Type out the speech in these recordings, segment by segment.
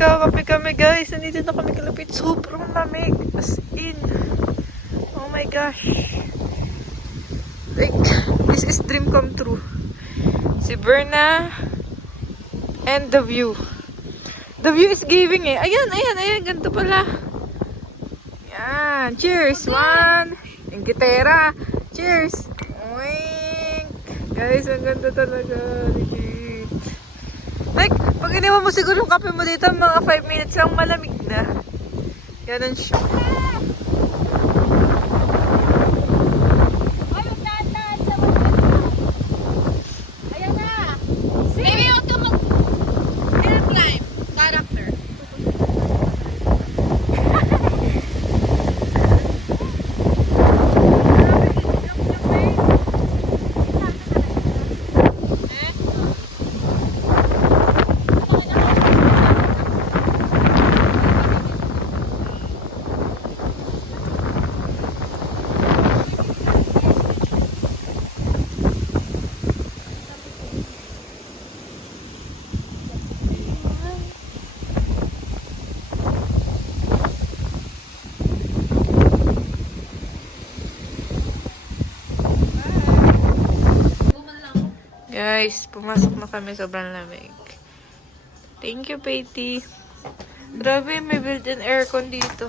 Nagkakape kami guys. Nandito na kami kalapit. Sobrang lamig. As in. Oh my gosh. Like, this is dream come true. Si Berna and the view. The view is giving eh. Ayan, ayan, ayan. Ganito pala. Yan. Cheers. One. Yung gitera. Cheers. Wink. Guys, ang ganda talaga. Legit. Like, pag iniwan mo siguro yung kape mo dito, mga 5 minutes lang malamig na. Ganun siya. Guys, pumasok na kami. Sobrang lamig. Thank you, Patty. Grabe, may built-in aircon dito.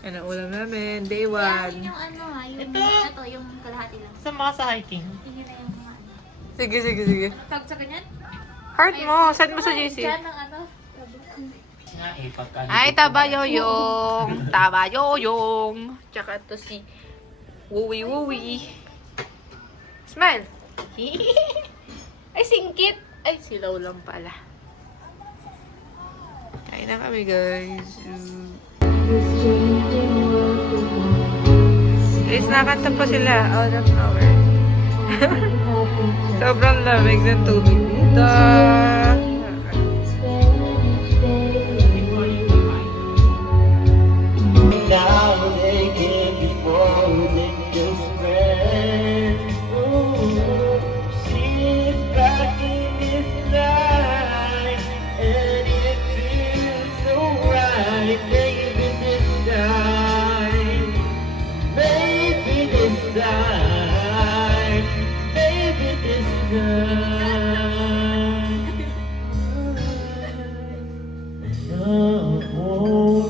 Yan ang ulam namin. Day 1. Yung ano ha, ito, yung kalahati lang. Sa mga sa hiking. Tingin na yung mga ano. Sige, sige, sige. Tag sa ganyan? Heart mo. Send mo sa JC. Diyan ang ano. Ay, tabayoyong. Tabayoyong. Tsaka to si Wuwi Wuwi. Smile. Ay, singkit. Ay, silaw lang pala. Kain na kami, guys. Guys, nakanta pa sila. Out of hour. Sobrang lamig ng tubig dito. Now they can't be more than just friends. Ooh, she's back in this night, and it feels so right. Maybe this time, maybe this time, maybe this time. Oh,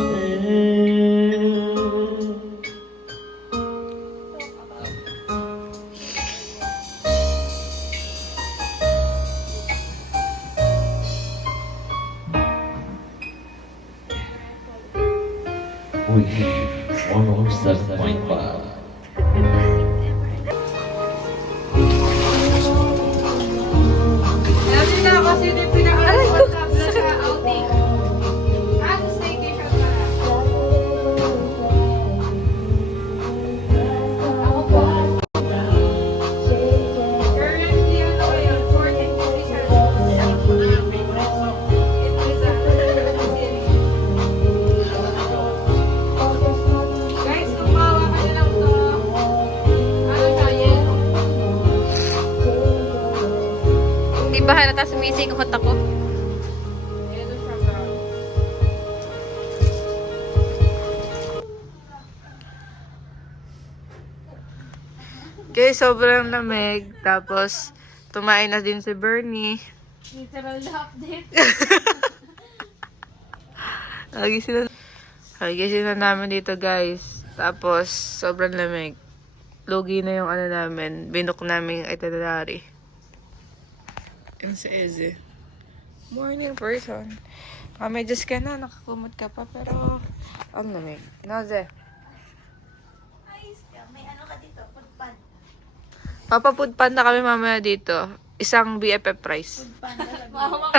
we 107.5. Sabi na kasi yung pinaka-resort sa outing. Sa staycation pala. Ako po. Currently, ano kayo? 14 position. It is guys, kumawa ka na lang to. Ano tayo? Hindi ba halata sumising hot ako? Ito siya ba? Okay, sobrang lamig. Tapos, tumain na din si Bernie. Literal na update. Hagisin na namin dito, guys. Tapos, sobrang lamig. Lugi na yung ano namin. Binook namin yung itinerary. Yan si Eze. Morning person. Medyo ka na. Nakakumot ka pa. Pero, ang lamig. Noze. Ayos ka. May ano ka dito? Pagpan. Papapudpan na kami mamaya dito. Isang BFF price. Wow,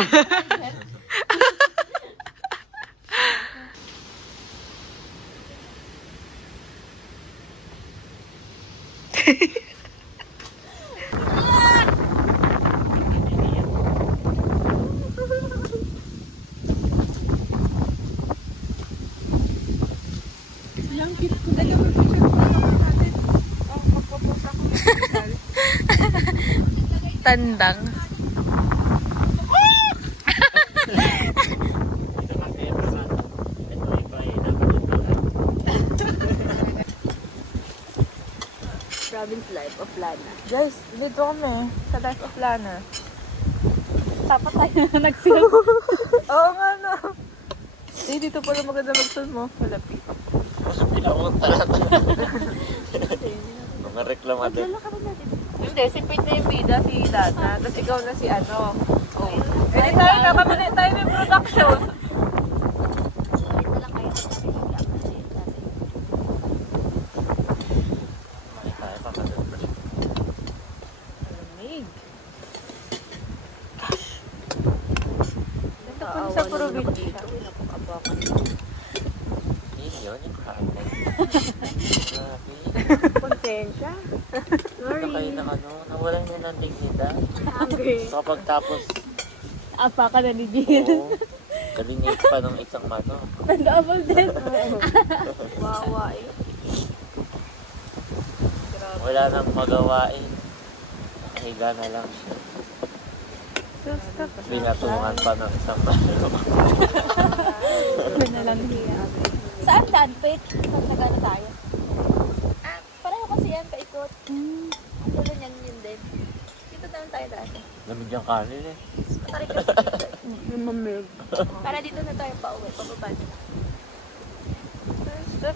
Tandang. Province Life of Lana. Guys, dito kami sa Life of Lana. Dapat tayo na nag-film. Oo nga no. Dito pala maganda mag-film mo. Malapit. Pinapunta na ito. Mga reklamador. Maglalakad ka rin natin. Hindi, si Pete na yung bida, si Dana. Tapos ikaw na si ano. Oh. Eh di tayo na, kami na tayo may production. Ito lang kayo sa vlog kasi dati. Makita tayo pa maganda. Lamig. Ito po sa probinsya. Yun yung kaagay. Grabe. Konsensya. Ito kayo na ano, nawalan niya ng dignidad. Hungry. So kapag tapos, Apa ka na ni Jill. oo, kalinyate pa ng isang mano. Double din. Wawa eh. Wala nang magawa eh. Nakahiga na lang siya. Pinatulungan pa ng isang mano. na lang niya. Saan daan, Pete? Pag nagano tayo? Pareho kasi yan, paikot. Ang gulo niyan yun din. Dito naman tayo dati. Lamig yung kanin eh. Matarik kasi dito. Mamig. Para dito na tayo pauwi, pababa na. Bakit?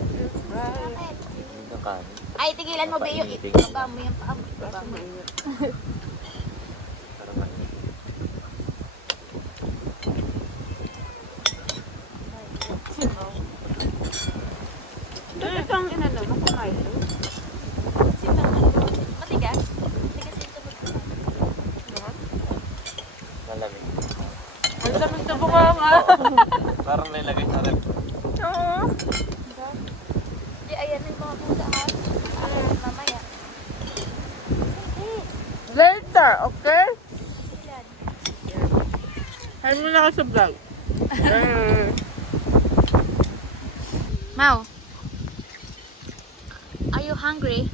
Lamig yung kanin. Ay, tigilan mo, Beo. Painitin. Ibaba mo yung paa mo. Ibaba mo. Parang mainit. Ito ang inano mo kumain. Sino? Matigas? Matigas yung sabot ko. Malamig. Ang lamig na bunga nga. Parang nilagay sa rep. Oo. Di, ayan na yung mga pusa ha. Ayan, mamaya. Later, okay? Ilan? Hay mo na ako sa vlog. Mau, are you hungry?